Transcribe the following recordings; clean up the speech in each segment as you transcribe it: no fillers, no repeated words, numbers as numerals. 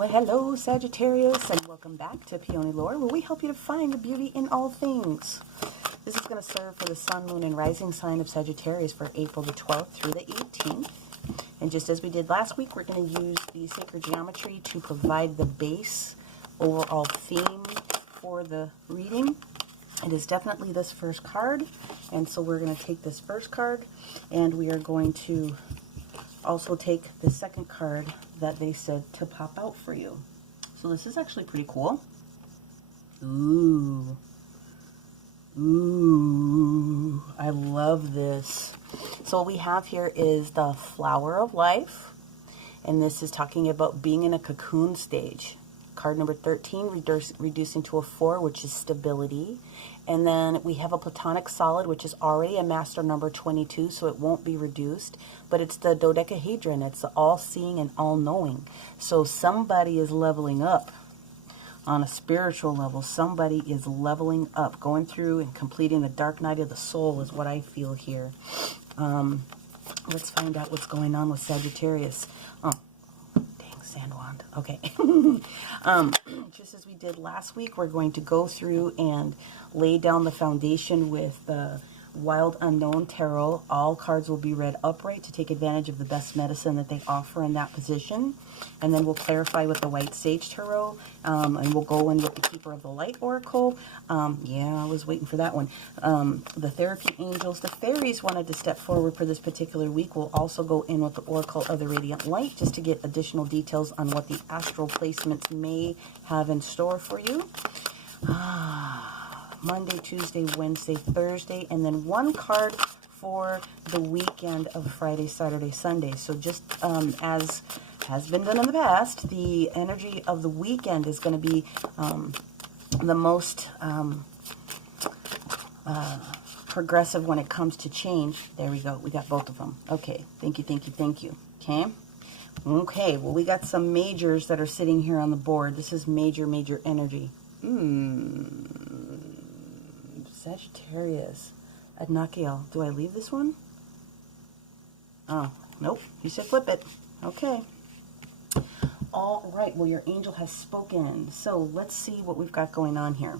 Well, hello Sagittarius, and welcome back to PeonyLore, where we help you to find the beauty in all things. This is going to serve for the Sun, Moon, and Rising sign of Sagittarius for April the 12th through the 18th. And just as we did last week, we're going to use the sacred geometry to provide the base overall theme for the reading. It is definitely this first card, and so we're going to take this first card, and we are going to also take the second card that they said to pop out for you. So this is actually pretty cool. Ooh, I love this. So what we have here is the flower of life, and this is talking about being in a cocoon stage. Card number 13, reducing to a 4, which is stability. And then we have a platonic solid, which is already a master number 22, so it won't be reduced. But it's the dodecahedron. It's the all-seeing and all-knowing. So somebody is leveling up on a spiritual level. Somebody is leveling up, going through and completing the dark night of the soul is what I feel here. Let's find out what's going on with Sagittarius. Oh, dang, sand wand. Okay. Just as we did last week, we're going to go through and lay down the foundation with the Wild Unknown Tarot. All cards will be read upright to take advantage of the best medicine that they offer in that position. And then we'll clarify with the White Sage Tarot, and we'll go in with the Keeper of the Light Oracle. Yeah, I was waiting for that one. The Therapy Angels, the Fairies wanted to step forward for this particular week. We'll also go in with the Oracle of the Radiant Light just to get additional details on what the astral placements may have in store for you. Monday, Tuesday, Wednesday, Thursday, and then one card for the weekend of Friday, Saturday, Sunday. So just as has been done in the past, the energy of the weekend is going to be the most progressive when it comes to change. There we go. We got both of them. Okay. Thank you, thank you, thank you. Okay. Okay. Well, we got some majors that are sitting here on the board. This is major energy. Sagittarius. Adnakiel. Do I leave this one? Oh, nope. You said flip it. Okay. All right. Well, your angel has spoken. So let's see what we've got going on here.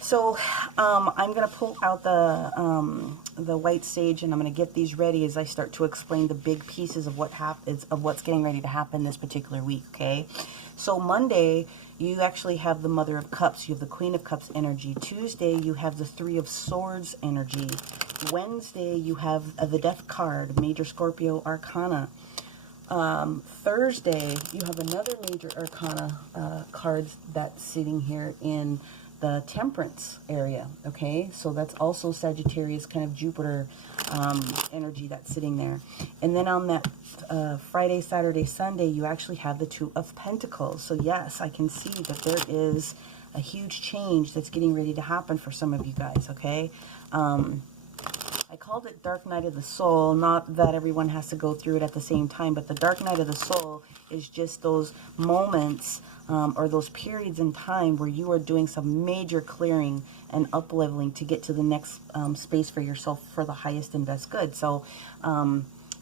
So I'm going to pull out the White Sage, and I'm going to get these ready as I start to explain the big pieces of what's getting ready to happen this particular week. Okay. So Monday, you actually have the Mother of Cups. You have the Queen of Cups energy. Tuesday, you have the Three of Swords energy. Wednesday, you have the Death card, Major Scorpio Arcana. Thursday, you have another Major Arcana cards that's sitting here in the Temperance area. Okay, so that's also Sagittarius, kind of Jupiter energy that's sitting there. And then on that Friday, Saturday, Sunday, you actually have the Two of Pentacles. So yes, I can see that there is a huge change that's getting ready to happen for some of you guys. Okay, I called it Dark Night of the Soul. Not that everyone has to go through it at the same time, but the Dark Night of the Soul is just those moments or those periods in time where you are doing some major clearing and up-leveling to get to the next space for yourself for the highest and best good. So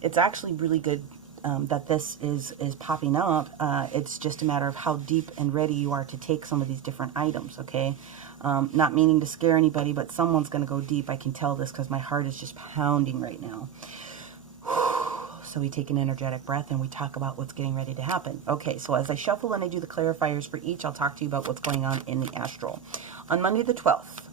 it's actually really good that this is popping up. It's just a matter of how deep and ready you are to take some of these different items, okay? Not meaning to scare anybody, but someone's going to go deep. I can tell this because my heart is just pounding right now. So we take an energetic breath and we talk about what's getting ready to happen. Okay, so as I shuffle and I do the clarifiers for each, I'll talk to you about what's going on in the astral. On Monday the 12th,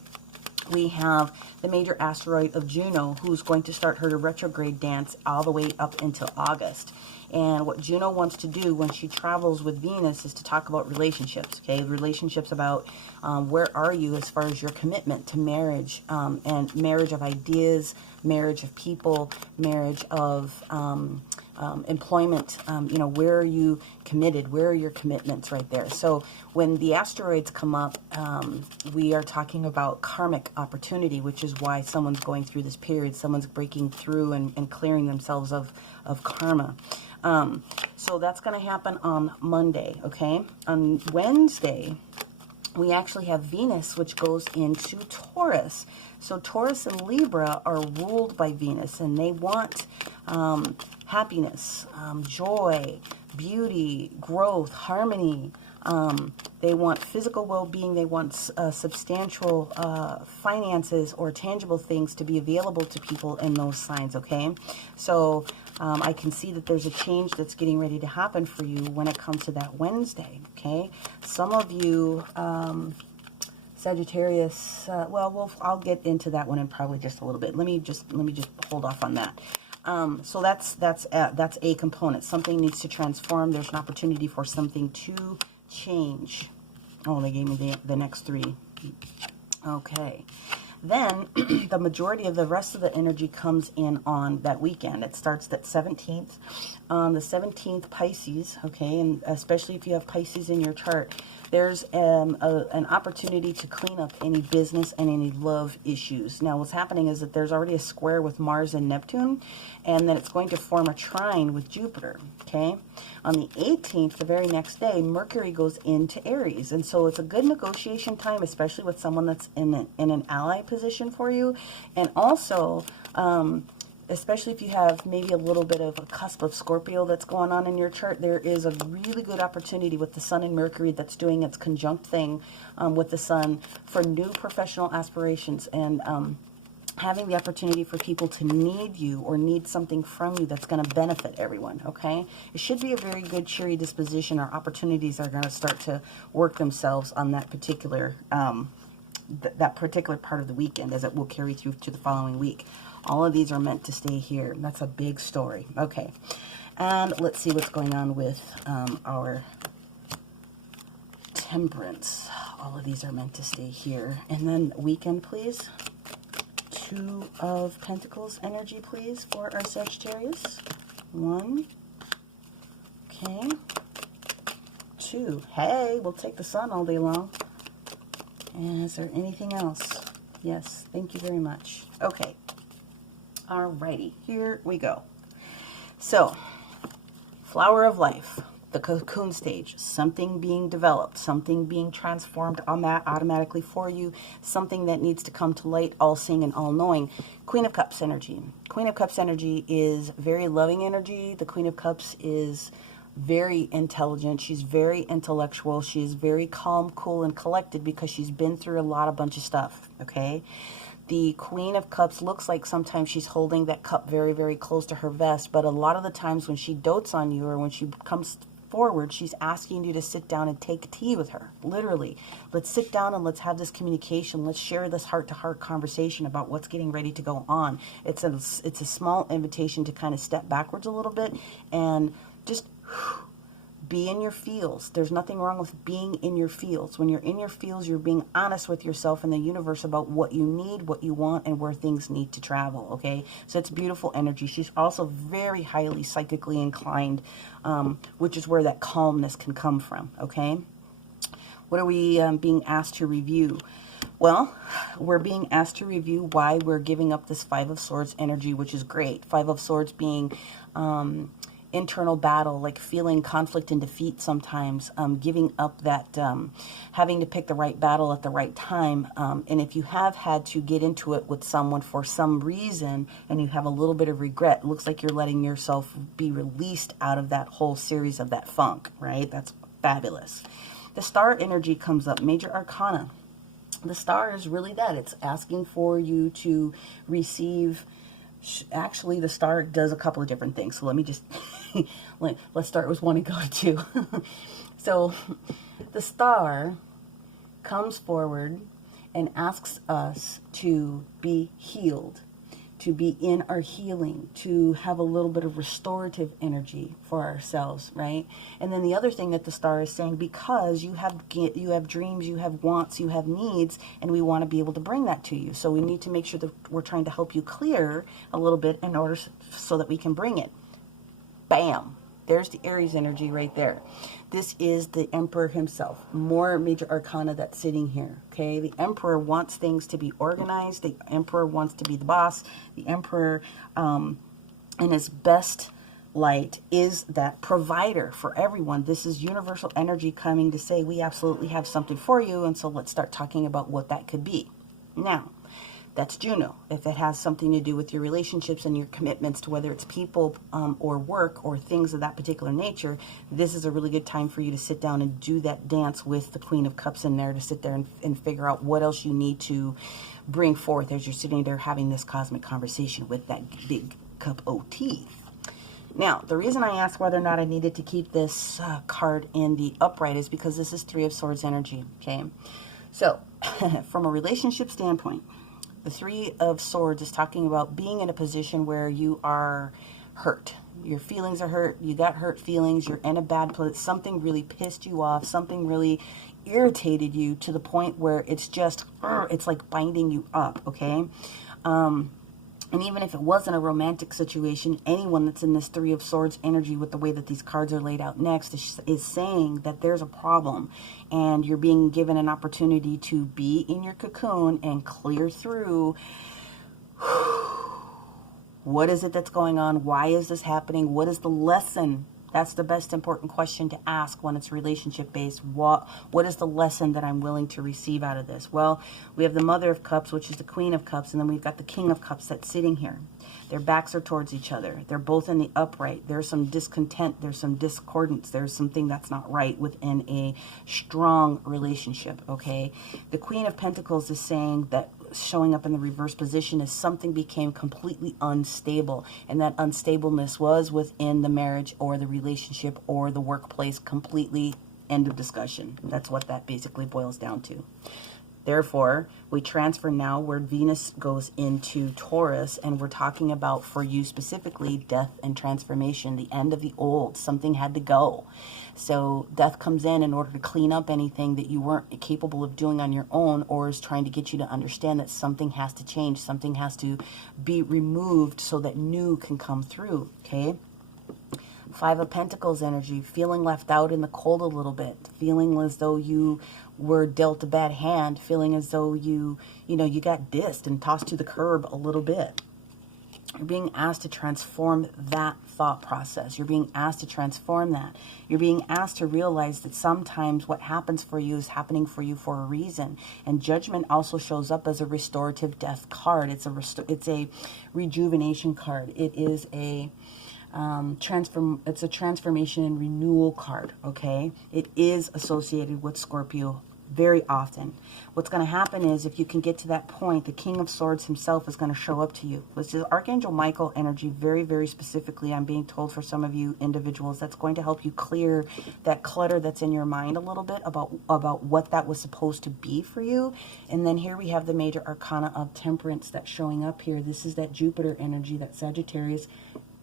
we have the major asteroid of Juno, who's going to start her retrograde dance all the way up until August. And what Juno wants to do when she travels with Venus is to talk about relationships, okay? Relationships about where are you as far as your commitment to marriage, and marriage of ideas, marriage of people, marriage of employment. You know, where are you committed? Where are your commitments right there? So when the asteroids come up, we are talking about karmic opportunity, which is why someone's going through this period. Someone's breaking through and clearing themselves of karma. So that's going to happen on Monday, okay? On Wednesday, we actually have Venus, which goes into Taurus. So Taurus and Libra are ruled by Venus, and they want happiness, joy, beauty, growth, harmony. They want physical well-being. They want substantial finances or tangible things to be available to people in those signs, okay? So I can see that there's a change that's getting ready to happen for you when it comes to that Wednesday, okay? Some of you, Sagittarius, I'll get into that one in probably just a little bit. Let me just hold off on that. So that's a component. Something needs to transform. There's an opportunity for something to change. Oh, they gave me the next three. Okay. Then the majority of the rest of the energy comes in on that weekend. It starts that 17th. The 17th, Pisces, okay, and especially if you have Pisces in your chart, there's an opportunity to clean up any business and any love issues. Now, what's happening is that there's already a square with Mars and Neptune, and then it's going to form a trine with Jupiter, okay? On the 18th, the very next day, Mercury goes into Aries, and so it's a good negotiation time, especially with someone that's in an ally position for you, and also especially if you have maybe a little bit of a cusp of Scorpio that's going on in your chart, there is a really good opportunity with the Sun and Mercury that's doing its conjunct thing with the Sun for new professional aspirations and having the opportunity for people to need you or need something from you that's going to benefit everyone, okay? It should be a very good, cheery disposition, or opportunities are going to start to work themselves on that particular that particular part of the weekend, as it will carry through to the following week. All of these are meant to stay here. That's a big story. Okay. And let's see what's going on with our Temperance. All of these are meant to stay here. And then weekend, please. 2 of Pentacles energy, please, for our Sagittarius. 1. Okay. 2. Hey, we'll take the Sun all day long. And is there anything else? Yes, thank you very much. Okay. Alrighty, here we go. So, flower of life, the cocoon stage, something being developed, something being transformed on that automatically for you, something that needs to come to light, all seeing and all knowing. Queen of Cups energy. Queen of Cups energy is very loving energy. The Queen of Cups is very intelligent. She's very intellectual. She's very calm, cool, and collected because she's been through a bunch of stuff, okay? The Queen of Cups looks like sometimes she's holding that cup very, very close to her vest, but a lot of the times when she dotes on you or when she comes forward, she's asking you to sit down and take tea with her, literally. Let's sit down and let's have this communication. Let's share this heart-to-heart conversation about what's getting ready to go on. It's a small invitation to kind of step backwards a little bit and just be in your feels. There's nothing wrong with being in your feels. When you're in your feels, you're being honest with yourself and the universe about what you need, what you want, and where things need to travel, okay? So it's beautiful energy. She's also very highly psychically inclined, which is where that calmness can come from, okay? What are we being asked to review? Well, we're being asked to review why we're giving up this 5 of Swords energy, which is great. 5 of Swords being internal battle, like feeling conflict and defeat sometimes, giving up that, having to pick the right battle at the right time. And if you have had to get into it with someone for some reason and you have a little bit of regret, it looks like you're letting yourself be released out of that whole series of that funk, right? That's fabulous. The Star energy comes up, Major Arcana. The Star is really that. It's asking for you to receive. Actually, the Star does a couple of different things. So let me just, let's start with 1 and go to 2. So the Star comes forward and asks us to be healed, to be in our healing, to have a little bit of restorative energy for ourselves, right? And then the other thing that the Star is saying, because you have dreams, you have wants, you have needs, and we want to be able to bring that to you. So we need to make sure that we're trying to help you clear a little bit in order so that we can bring it. Bam! There's the Aries energy right there. This is the Emperor himself. More Major Arcana that's sitting here, okay? The Emperor wants things to be organized. The Emperor wants to be the boss. The Emperor, in his best light, is that provider for everyone. This is universal energy coming to say, we absolutely have something for you, and so let's start talking about what that could be. Now, that's Juno. If it has something to do with your relationships and your commitments to whether it's people or work or things of that particular nature, this is a really good time for you to sit down and do that dance with the Queen of Cups in there, to sit there and figure out what else you need to bring forth as you're sitting there having this cosmic conversation with that big cup o' tea. Now, the reason I asked whether or not I needed to keep this card in the upright is because this is Three of Swords energy, okay? So, from a relationship standpoint, the Three of Swords is talking about being in a position where you are hurt. Your feelings are hurt. You got hurt feelings. You're in a bad place. Something really pissed you off. Something really irritated you to the point where it's just, it's like binding you up, okay? And even if it wasn't a romantic situation, anyone that's in this Three of Swords energy with the way that these cards are laid out next is saying that there's a problem and you're being given an opportunity to be in your cocoon and clear through what is it that's going on? Why is this happening? What is the lesson? That's the best important question to ask when it's relationship based. What is the lesson that I'm willing to receive out of this? Well, we have the Mother of Cups, which is the Queen of Cups, and then we've got the King of Cups that's sitting here. Their backs are towards each other. They're both in the upright. There's some discontent. There's some discordance. There's something that's not right within a strong relationship, okay? The Queen of Pentacles is saying that showing up in the reverse position is something became completely unstable, and that unstableness was within the marriage or the relationship or the workplace. Completely end of discussion. That's what that basically boils down to. Therefore, we transfer now where Venus goes into Taurus, and we're talking about, for you specifically, death and transformation, the end of the old. Something had to go. So death comes in order to clean up anything that you weren't capable of doing on your own, or is trying to get you to understand that something has to change. Something has to be removed so that new can come through, okay? Five of Pentacles energy, feeling left out in the cold a little bit, feeling as though you were dealt a bad hand, feeling as though you got dissed and tossed to the curb a little bit. You're being asked to transform that thought process. You're being asked to transform that. You're being asked to realize that sometimes what happens for you is happening for you for a reason. And Judgment also shows up as a restorative death card. It's a rejuvenation card. It is a it's a transformation and renewal card, okay? It is associated with Scorpio very often. What's going to happen is, if you can get to that point, the King of Swords himself is going to show up to you. This is Archangel Michael energy, very, very specifically, I'm being told, for some of you individuals, that's going to help you clear that clutter that's in your mind a little bit about what that was supposed to be for you. And then here we have the major arcana of Temperance that's showing up here. This is that Jupiter energy, that Sagittarius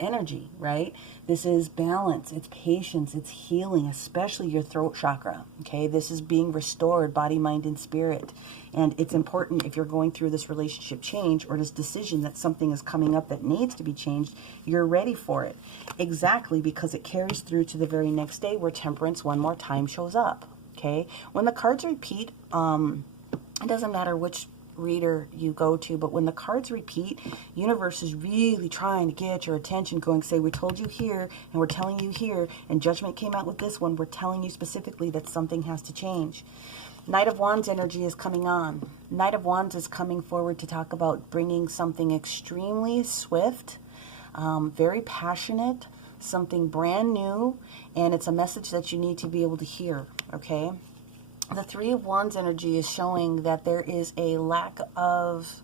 energy, right? This is balance, it's patience, it's healing, especially your throat chakra, okay? This is being restored, body, mind, and spirit. And it's important, if you're going through this relationship change or this decision that something is coming up that needs to be changed, you're ready for it. Exactly, because it carries through to the very next day where Temperance one more time shows up, okay? When the cards repeat, it doesn't matter which reader you go to, but when the cards repeat, universe is really trying to get your attention, going, say, we told you here and we're telling you here, and Judgment came out with this one, we're telling you specifically that something has to change. Knight of Wands energy is coming on. Knight of Wands is coming forward to talk about bringing something extremely swift, very passionate, something brand new, and it's a message that you need to be able to hear, okay? The Three of Wands energy is showing that there is a lack of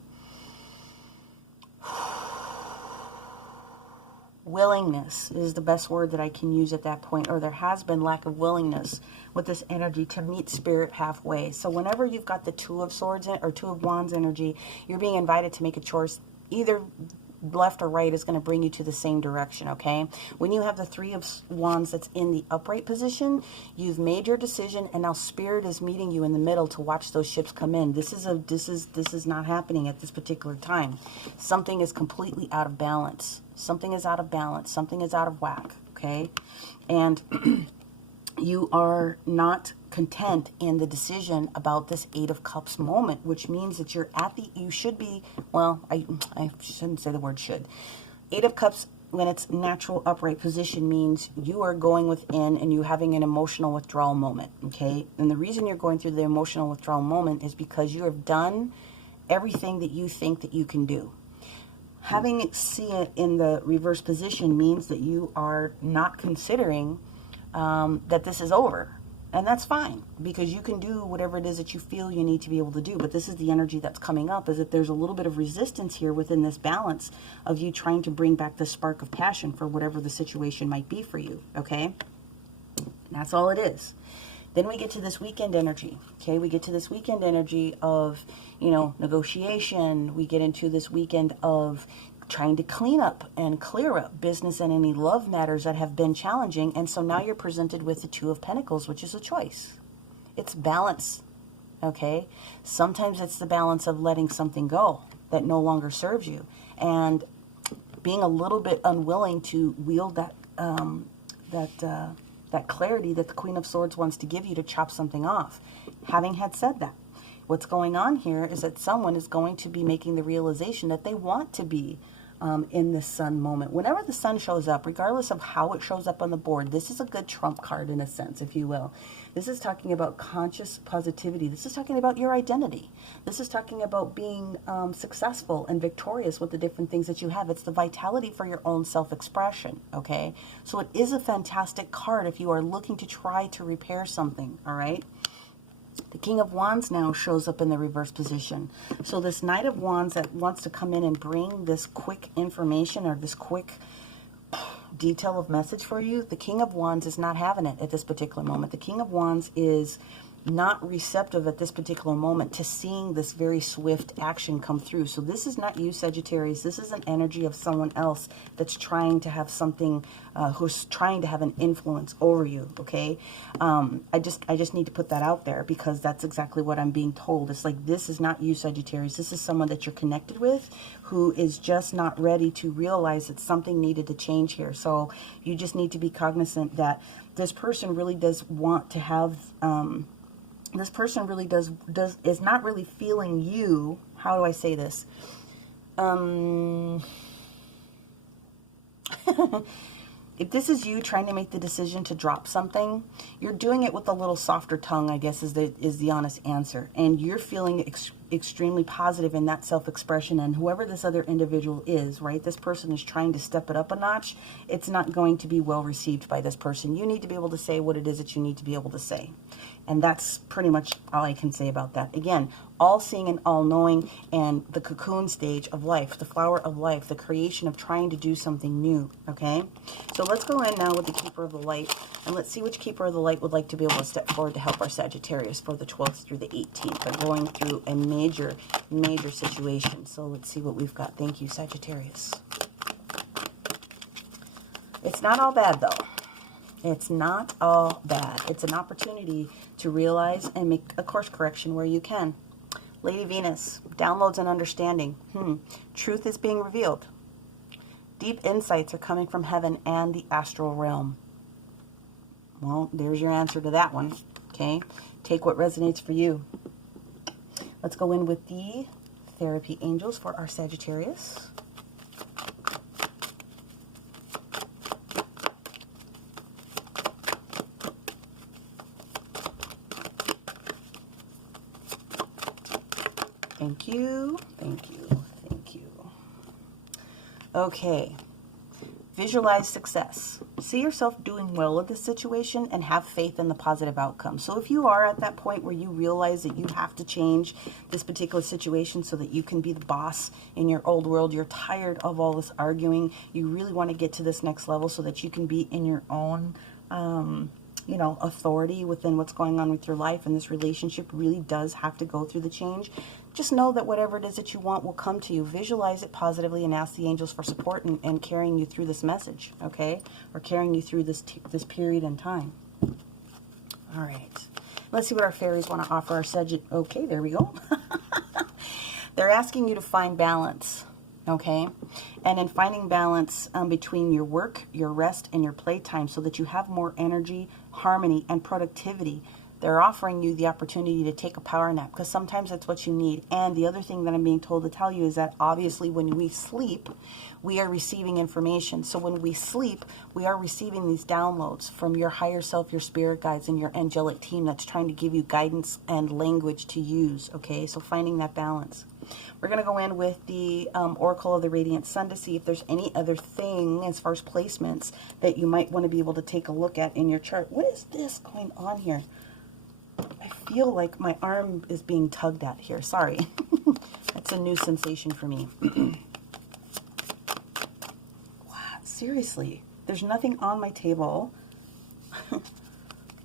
willingness, is the best word that I can use at that point, or there has been lack of willingness with this energy to meet spirit halfway. So whenever you've got the Two of Swords or Two of Wands energy, you're being invited to make a choice. Either left or right is going to bring you to the same direction, okay? When you have the Three of Wands that's in the upright position, you've made your decision, and now spirit is meeting you in the middle to watch those ships come in. This is not happening at this particular time. Something is completely out of balance. Something is out of balance. Something is out of whack, okay? And you are not content in the decision about this Eight of Cups moment, which means that you should be, well, I shouldn't say the word should. Eight of Cups, when it's natural upright position, means you are going within and you having an emotional withdrawal moment, okay? And the reason you're going through the emotional withdrawal moment is because you have done everything that you think that you can do. Having it see it in the reverse position means that you are not considering that this is over. And that's fine, because you can do whatever it is that you feel you need to be able to do. But this is the energy that's coming up, is that there's a little bit of resistance here within this balance of you trying to bring back the spark of passion for whatever the situation might be for you, okay? And that's all it is. Then we get to this weekend energy, okay? We get to this weekend energy of, you know, negotiation. We get into this weekend of trying to clean up and clear up business and any love matters that have been challenging. And so now you're presented with the Two of Pentacles, which is a choice. It's balance, okay? Sometimes it's the balance of letting something go that no longer serves you, and being a little bit unwilling to wield that that clarity that the Queen of Swords wants to give you to chop something off. Having had said that, what's going on here is that someone is going to be making the realization that they want to be in this sun moment. Whenever the sun shows up, regardless of how it shows up on the board, this is a good trump card in a sense, if you will. This is talking about conscious positivity. This is talking about your identity. This is talking about being successful and victorious with the different things that you have. It's the vitality for your own self-expression, okay? So it is a fantastic card if you are looking to try to repair something, all right? The King of Wands now shows up in the reverse position. So this Knight of Wands that wants to come in and bring this quick information or this quick detail of message for you, the King of Wands is not having it at this particular moment. The King of Wands is not receptive at this particular moment to seeing this very swift action come through. So this is not you, Sagittarius. This is an energy of someone else that's trying to have something, who's trying to have an influence over you, okay? I just need to put that out there, because that's exactly what I'm being told. It's like, this is not you, Sagittarius. This is someone that you're connected with who is just not ready to realize that something needed to change here. So you just need to be cognizant that this person really does want to have... this person really is not really feeling you. How do I say this? If this is you trying to make the decision to drop something, you're doing it with a little softer tongue, I guess, is the honest answer. And you're feeling extremely positive in that self-expression. And whoever this other individual is, right, this person is trying to step it up a notch. It's not going to be well received by this person. You need to be able to say what it is that you need to be able to say. And that's pretty much all I can say about that. Again, all-seeing and all-knowing, and the cocoon stage of life, the flower of life, the creation of trying to do something new, okay? So let's go in now with the Keeper of the Light, and let's see which Keeper of the Light would like to be able to step forward to help our Sagittarius for the 12th through the 18th. They're going through a major, major situation. So let's see what we've got. Thank you, Sagittarius. It's not all bad, though. It's not all bad. It's an opportunity to realize and make a course correction where you can. Lady Venus, downloads and understanding. Truth is being revealed. Deep insights are coming from heaven and the astral realm. Well, there's your answer to that one. Okay? Take what resonates for you. Let's go in with the therapy angels for our Sagittarius. Thank you, thank you, thank you. Okay, visualize success. See yourself doing well in this situation and have faith in the positive outcome. So if you are at that point where you realize that you have to change this particular situation so that you can be the boss in your old world, you're tired of all this arguing, you really want to get to this next level so that you can be in your own you know, authority within what's going on with your life, and this relationship really does have to go through the change. Just know that whatever it is that you want will come to you. Visualize it positively and ask the angels for support and carrying you through this message, okay? Or carrying you through this period in time. All right. Let's see what our fairies want to offer our Sagittarius. Okay, there we go. They're asking you to find balance. Okay, and in finding balance between your work, your rest, and your playtime so that you have more energy, harmony, and productivity They're offering you the opportunity to take a power nap, because sometimes that's what you need. And the other thing that I'm being told to tell you is that obviously when we sleep, we are receiving information. So when we sleep, we are receiving these downloads from your higher self, your spirit guides, and your angelic team that's trying to give you guidance and language to use, okay? So finding that balance. We're going to go in with the Oracle of the Radiant Sun to see if there's any other thing as far as placements that you might want to be able to take a look at in your chart. What is this going on here? I feel like my arm is being tugged at here. Sorry. That's a new sensation for me. Wow, seriously. There's nothing on my table.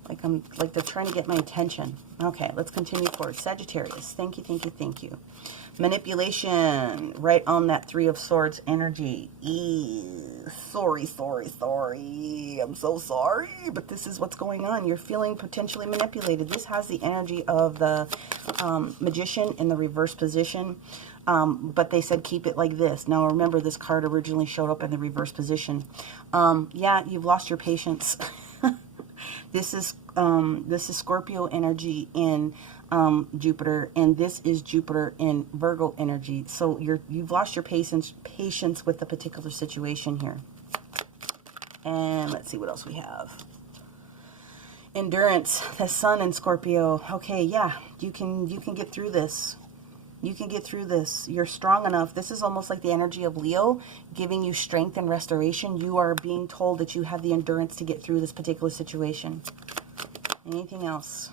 like they're trying to get my attention. Okay, let's continue forward. Sagittarius. Thank you, thank you, thank you. Manipulation. Right on that Three of Swords energy. Sorry. I'm so sorry, but this is what's going on. You're feeling potentially manipulated. This has the energy of the Magician in the reverse position, but they said keep it like this. Now remember, this card originally showed up in the reverse position. Yeah, you've lost your patience. This is Scorpio energy in Jupiter, and this is Jupiter in Virgo energy. So you've lost your patience with the particular situation here. And let's see what else we have. Endurance, the Sun in Scorpio. Okay, yeah, you can get through this. You can get through this. You're strong enough. This is almost like the energy of Leo, giving you strength and restoration. You are being told that you have the endurance to get through this particular situation. Anything else?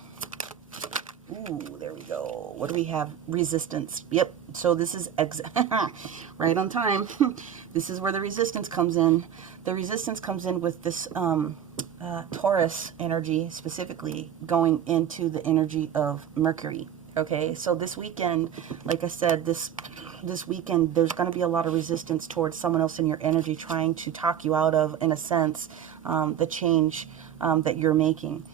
Ooh, there we go. What do we have? Resistance. Yep. So this is right on time. This is where the resistance comes in. The resistance comes in with this Taurus energy, specifically going into the energy of Mercury. Okay, so this weekend, like I said, this weekend, there's going to be a lot of resistance towards someone else in your energy trying to talk you out of, in a sense, the change that you're making.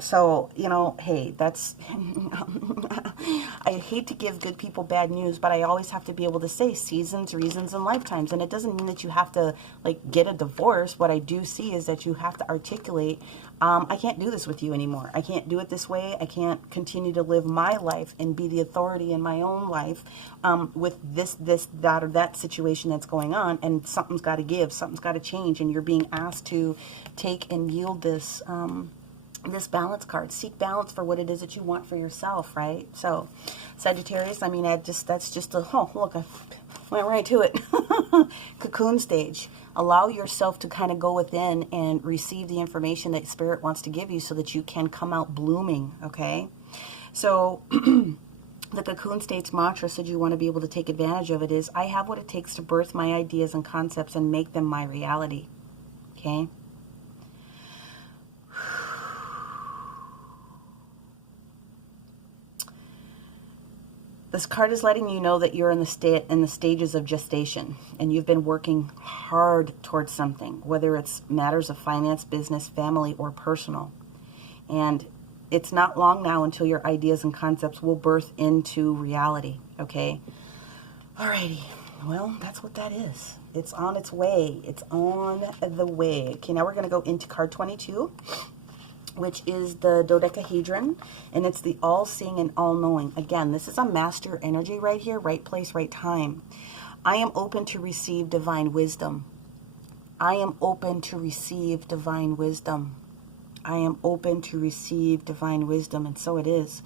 So, you know, hey, that's, I hate to give good people bad news, but I always have to be able to say seasons, reasons, and lifetimes. And it doesn't mean that you have to, like, get a divorce. What I do see is that you have to articulate, I can't do this with you anymore. I can't do it this way. I can't continue to live my life and be the authority in my own life with this, that, or that situation that's going on. And something's got to give. Something's got to change. And you're being asked to take and yield this, this balance card. Seek balance for what it is that you want for yourself, right? So, Sagittarius, I mean, that's just a, oh, look, I went right to it. Cocoon stage. Allow yourself to kind of go within and receive the information that Spirit wants to give you so that you can come out blooming, okay? So, the Cocoon State's mantra, should you want to be able to take advantage of it, is, I have what it takes to birth my ideas and concepts and make them my reality, okay? This card is letting you know that you're in the stages of gestation, and you've been working hard towards something, whether it's matters of finance, business, family, or personal. And it's not long now until your ideas and concepts will birth into reality, okay? Alrighty, well, that's what that is. It's on its way. It's on the way. Okay, now we're going to go into card 22. Which is the dodecahedron, and it's the all-seeing and all-knowing. Again, this is a master energy right here, right place, right time. I am open to receive divine wisdom. I am open to receive divine wisdom. I am open to receive divine wisdom, and so it is.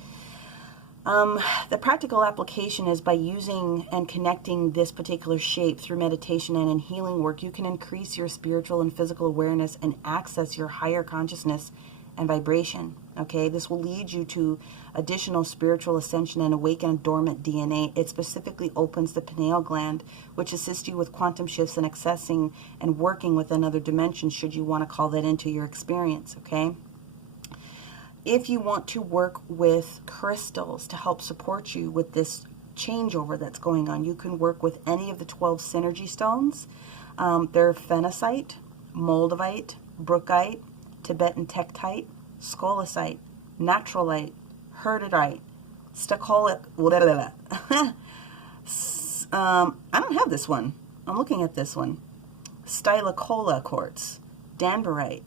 The practical application is by using and connecting this particular shape through meditation and in healing work, you can increase your spiritual and physical awareness and access your higher consciousness and vibration, okay? This will lead you to additional spiritual ascension and awaken dormant DNA. It specifically opens the pineal gland, which assists you with quantum shifts and accessing and working with another dimension, should you want to call that into your experience, okay? If you want to work with crystals to help support you with this changeover that's going on, you can work with any of the 12 synergy stones. They're phenacite, moldavite, brookite, Tibetan tektite, scolasite, naturalite, herdite, stacolic. I don't have this one. I'm looking at this one. Stylocola quartz, danbarite,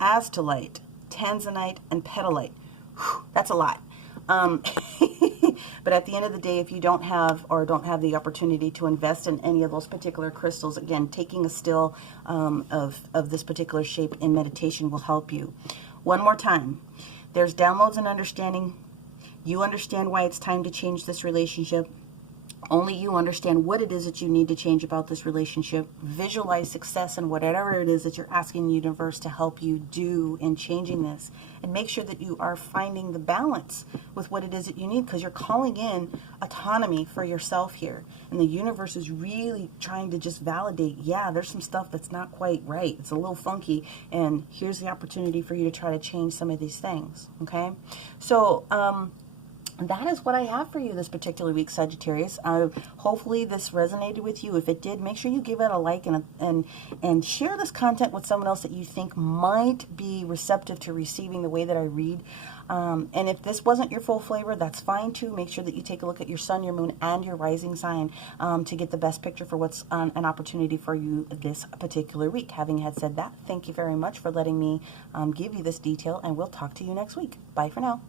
aztolite, tanzanite, and petalite. That's a lot. But at the end of the day, if you don't have the opportunity to invest in any of those particular crystals, again, taking a still of this particular shape in meditation will help you. One more time, there's downloads and understanding. You understand why it's time to change this relationship. Only you understand what it is that you need to change about this relationship. Visualize success in whatever it is that you're asking the universe to help you do in changing this. And make sure that you are finding the balance with what it is that you need, because you're calling in autonomy for yourself here. And the universe is really trying to just validate, yeah, there's some stuff that's not quite right. It's a little funky. And here's the opportunity for you to try to change some of these things. Okay? So, that is what I have for you this particular week, Sagittarius. Hopefully this resonated with you. If it did, make sure you give it a like and share this content with someone else that you think might be receptive to receiving the way that I read. And if this wasn't your full flavor, that's fine too. Make sure that you take a look at your sun, your moon, and your rising sign to get the best picture for what's an opportunity for you this particular week. Having had said that, thank you very much for letting me give you this detail, and we'll talk to you next week. Bye for now.